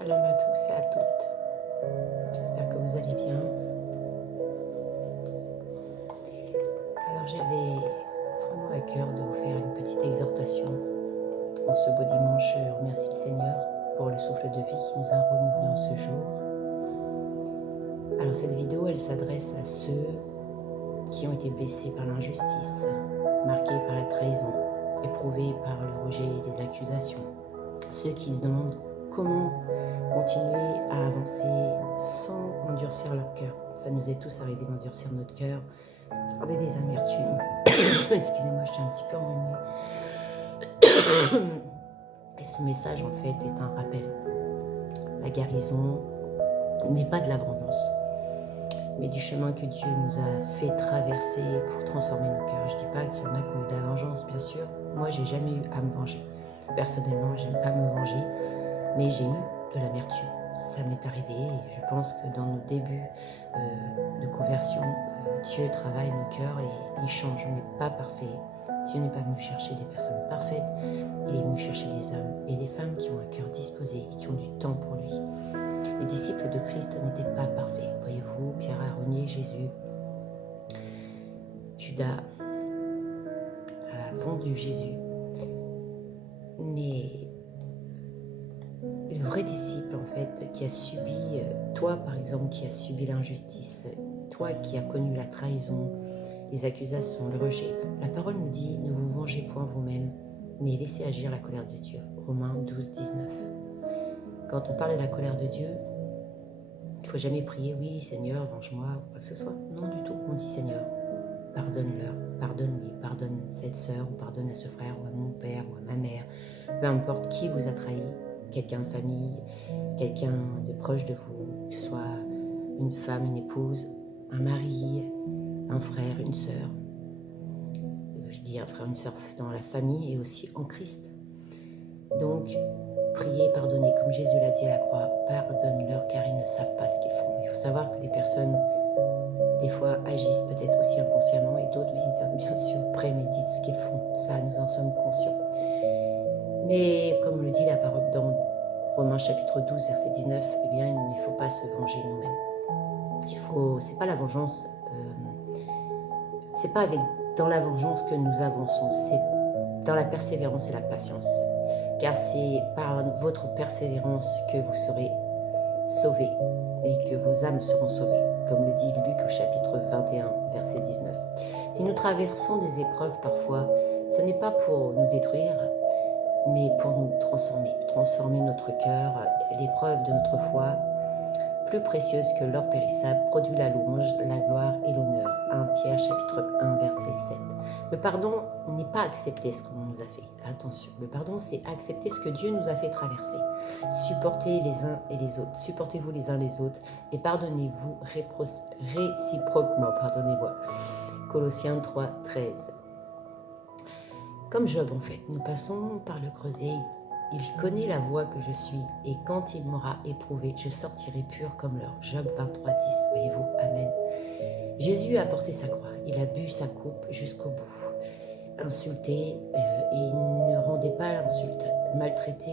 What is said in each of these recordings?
Shalom à tous et à toutes. J'espère que vous allez bien. Alors j'avais vraiment à cœur de vous faire une petite exhortation. En ce beau dimanche, je remercie le Seigneur pour le souffle de vie qui nous a renouvelé en ce jour. Alors cette vidéo, elle s'adresse à ceux qui ont été blessés par l'injustice, marqués par la trahison, éprouvés par le rejet et les accusations. Ceux qui se demandent comment continuer à avancer sans endurcir leur cœur. Ça nous est tous arrivé d'endurcir notre cœur, garder des amertumes. Excusez-moi, je suis un petit peu enrhumée. Et ce message, en fait, est un rappel. La guérison n'est pas de la vengeance, mais du chemin que Dieu nous a fait traverser pour transformer nos cœurs. Je ne dis pas qu'il y en a qui ont eu de la vengeance, bien sûr. Moi, j'ai jamais eu à me venger. Personnellement, j'aime pas me venger, mais j'ai eu de l'amertume. Ça m'est arrivé et je pense que dans nos débuts de conversion, Dieu travaille nos cœurs et il change. On n'est pas parfait. Dieu n'est pas venu chercher des personnes parfaites. Il est venu chercher des hommes et des femmes qui ont un cœur disposé et qui ont du temps pour lui. Les disciples de Christ n'étaient pas parfaits. Voyez-vous, Pierre, Aaron, Jésus, Judas a vendu Jésus. Mais le vrai disciple, en fait, qui a subi, toi par exemple, qui as subi l'injustice, toi qui as connu la trahison, les accusations, le rejet, la parole nous dit, ne vous vengez point vous-même, mais laissez agir la colère de Dieu. Romains 12, 19. Quand on parle de la colère de Dieu, il ne faut jamais prier, oui Seigneur, venge-moi, ou quoi que ce soit. Non du tout, on dit Seigneur, pardonne-leur, pardonne-lui, pardonne cette sœur, ou pardonne à ce frère, ou à mon père, ou à ma mère, peu importe qui vous a trahi, quelqu'un de famille, quelqu'un de proche de vous, que ce soit une femme, une épouse, un mari, un frère, une sœur. Je dis un frère, une sœur dans la famille et aussi en Christ. Donc, priez, pardonnez, comme Jésus l'a dit à la croix, pardonne-leur car ils ne savent pas ce qu'ils font. Il faut savoir que les personnes, des fois, agissent peut-être aussi inconsciemment et d'autres, bien sûr, préméditent ce qu'ils font. Ça, nous en sommes conscients. Mais comme le dit la parole dans Romains chapitre 12, verset 19, eh bien, il ne faut pas se venger nous-mêmes. C'est pas la vengeance, c'est pas dans la vengeance que nous avançons, c'est dans la persévérance et la patience. Car c'est par votre persévérance que vous serez sauvés et que vos âmes seront sauvées, comme le dit Luc au chapitre 21, verset 19. Si nous traversons des épreuves parfois, ce n'est pas pour nous détruire, mais pour nous transformer notre cœur. L'épreuve de notre foi, plus précieuse que l'or périssable, produit la louange, la gloire et l'honneur. 1 Pierre chapitre 1 verset 7. Le pardon n'est pas accepter ce qu'on nous a fait. Attention, le pardon c'est accepter ce que Dieu nous a fait traverser. Supportez les uns et les autres, supportez-vous les uns les autres et pardonnez-vous réciproquement, pardonnez-moi. Colossiens 3, 13. Comme Job en fait, nous passons par le creuset. Il connaît la voie que je suis, et quand il m'aura éprouvé, je sortirai pur comme l'or. Job 23, 10, voyez-vous, Amen. Jésus a porté sa croix, il a bu sa coupe jusqu'au bout. Insulté, il ne rendait pas l'insulte. Maltraité,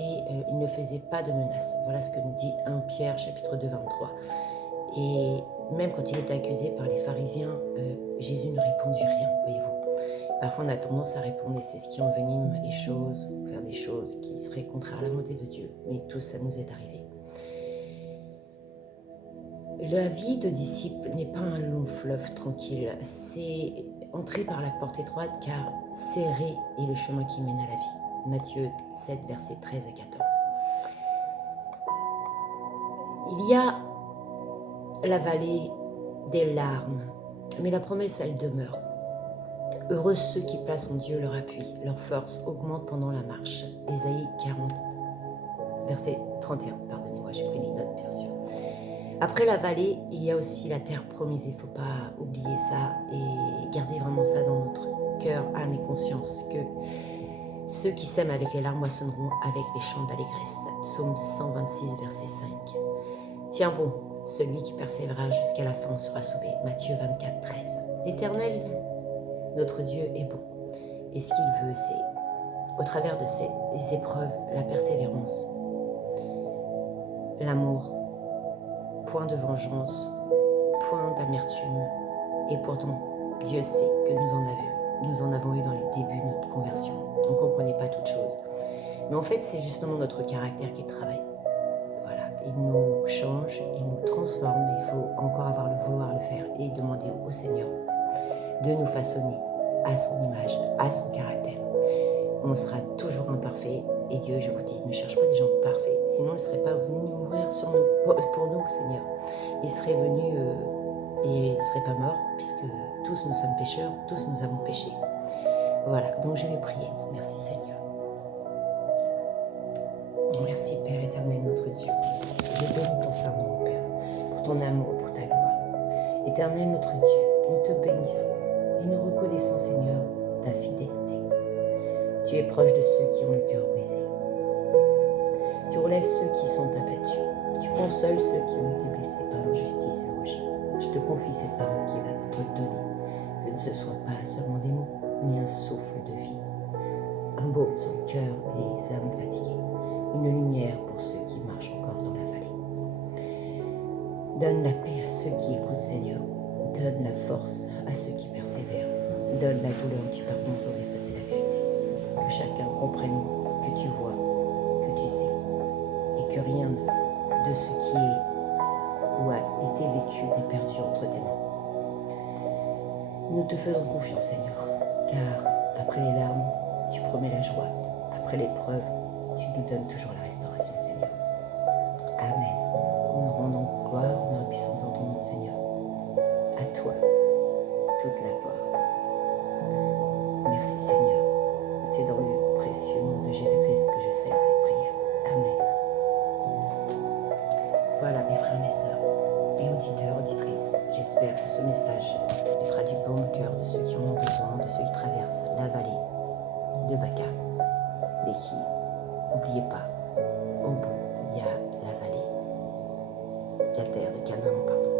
il ne faisait pas de menaces. Voilà ce que nous dit 1 Pierre, chapitre 2, 23. Et même quand il était accusé par les pharisiens, Jésus ne répondit rien, voyez-vous. Parfois, on a tendance à répondre, et c'est ce qui envenime les choses, ou faire des choses qui seraient contraires à la volonté de Dieu. Mais tout ça nous est arrivé. La vie de disciple n'est pas un long fleuve tranquille. C'est entrer par la porte étroite, car serré est le chemin qui mène à la vie. Matthieu 7, versets 13 à 14. Il y a la vallée des larmes, mais la promesse, elle demeure. Heureux ceux qui placent en Dieu leur appui, leur force augmente pendant la marche. Ésaïe 40, verset 31. Pardonnez-moi, j'ai pris les notes, bien sûr. Après la vallée, il y a aussi la terre promise. Il ne faut pas oublier ça et garder vraiment ça dans notre cœur, âme et conscience, que ceux qui sèment avec les larmes moissonneront avec les chants d'allégresse. Psaume 126, verset 5. Tiens bon, celui qui persévérera jusqu'à la fin sera sauvé. Matthieu 24, 13. L'Éternel, notre Dieu est bon. Et ce qu'il veut, c'est, au travers de ces épreuves, la persévérance. l'amour, point de vengeance, point d'amertume. Et pourtant, Dieu sait que nous en avons eu dans les débuts de notre conversion. On ne comprenait pas toutes choses. Mais en fait, c'est justement notre caractère qui travaille. Voilà, il nous change, il nous transforme, mais il faut encore avoir le vouloir le faire et demander au Seigneur de nous façonner à son image, à son caractère. On sera toujours imparfait et Dieu, je vous dis, ne cherche pas des gens parfaits. Sinon, il ne serait pas venu mourir pour nous, Seigneur. Il serait venu et il ne serait pas mort, puisque tous nous sommes pécheurs, tous nous avons péché. Voilà, donc je vais prier. Merci Seigneur. Merci Père éternel, notre Dieu. Je bénis ton saint nom, Père, pour ton amour, pour ta gloire. Éternel, notre Dieu, nous te bénissons et nous reconnaissons, Seigneur, ta fidélité. Tu es proche de ceux qui ont le cœur brisé. Tu relèves ceux qui sont abattus. Tu consoles ceux qui ont été blessés par l'injustice et le rejet. Je te confie cette parole qui va te donner, que ce ne soit pas seulement des mots, mais un souffle de vie. Un baume sur le cœur des âmes fatiguées. Une lumière pour ceux qui marchent encore dans la vallée. Donne la paix à ceux qui écoutent, Seigneur. Donne la force à ceux qui persévèrent. Donne la douleur du pardon sans effacer la vérité. Que chacun comprenne que tu vois, que tu sais, et que rien de ce qui est ou a été vécu n'est perdu entre tes mains. Nous te faisons confiance, Seigneur, car après les larmes, tu promets la joie. Après l'épreuve, tu nous donnes toujours la restauration, Seigneur. Amen. Nous rendons gloire dans la puissance de ton nom, Seigneur. À toi, toute la gloire. Merci, Seigneur. C'est dans le précieux nom de Jésus-Christ que je scelle cette prière. Amen. Voilà, mes frères, mes sœurs, et auditeurs, auditrices, j'espère que ce message fera du baume au cœur de ceux qui en ont besoin, de ceux qui traversent la vallée de Baca, mais qui, n'oubliez pas, au bout, il y a la vallée, la terre de Canaan, pardon,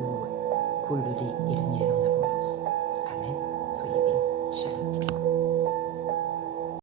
où coule le lait et le miel en